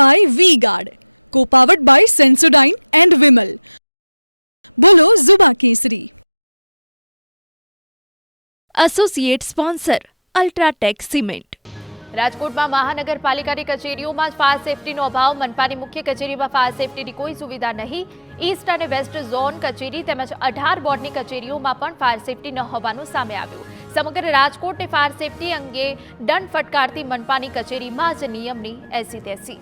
by Vega, powered by Sensodyne and Women. Beyond ZLTV. Associate sponsor UltraTech cement. રાજકોટમાં મહાનગરપાલિકાની કચેરીઓમાં જ fire સેફટીનો અભાવ. મનપાની મુખ્ય કચેરીમાં ફાયર સેફટીની કોઈ સુવિધા નહીં. ઈસ્ટ અને વેસ્ટ ઝોન કચેરી તેમજ 18 બોર્ડની કચેરીઓમાં પણ ફાયર સેફટી ન હોવાનું સામે આવ્યું. સમગ્ર રાજકોટને ફાયર સેફટી અંગે દંડ ફટકારતી મનપાની કચેરીમાં જ નિયમની એસી તેસી.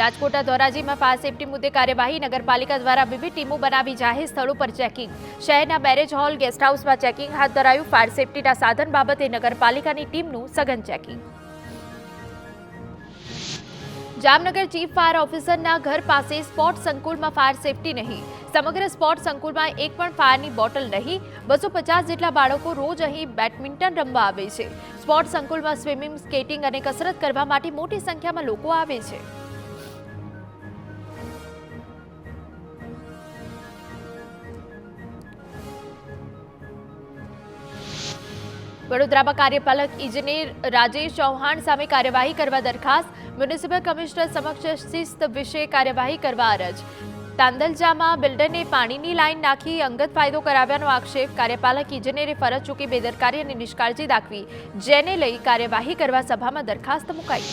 રાજકોટના ધોરાજીમાં ફાયર સેફટી મુદ્દે કાર્યવાહી. નગરપાલિકા દ્વારા વિવિધ ટીમો બનાવી જાહેર સ્થળો પર ચેકિંગ. શહેરના બેરેજ હોલ, ગેસ્ટ હાઉસમાં ચેકિંગ હાથ ધરાયું. ફાયર સેફટીના સાધન બાબતે નગરપાલિકાની ટીમનું સઘન ચેકિંગ. જામનગર ચીફ ફાયર ઓફિસરના ઘર પાસે સ્પોર્ટ સંકુલમાં ફાયર સેફટી નહીં. સમગ્ર સ્પોર્ટ સંકુલમાં એક પણ ફાયરની બોટલ નહીં. 250 જેટલા બાળકો રોજ અહીં બેડમિન્ટન રમવા આવે છે. સ્પોર્ટ સંકુલમાં સ્વિમિંગ, સ્કેટિંગ અને કસરત કરવા માટે મોટી સંખ્યામાં લોકો આવે છે. વડોદરામાં કાર્યપાલક ઇજનેર રાજેશ ચૌહાણ સામે કાર્યવાહી કરવા દરખાસ્ત. મ્યુનિસિપલ કમિશનર સમક્ષ શિસ્ત વિશે કાર્યવાહી કરવા અરજ. તાંદલજામાં બિલ્ડરને પાણીની લાઈન નાખી અંગત ફાયદો કરાવ્યાનો આક્ષેપ. કાર્યપાલક ઇજનેરે ફરજ ચૂકી બેદરકારી અને નિષ્કાળજી દાખવી, જેને લઈ કાર્યવાહી કરવા સભામાં દરખાસ્ત મુકાઈ.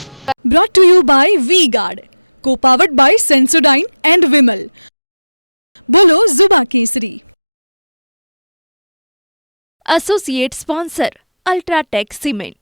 Associate sponsor UltraTech cement.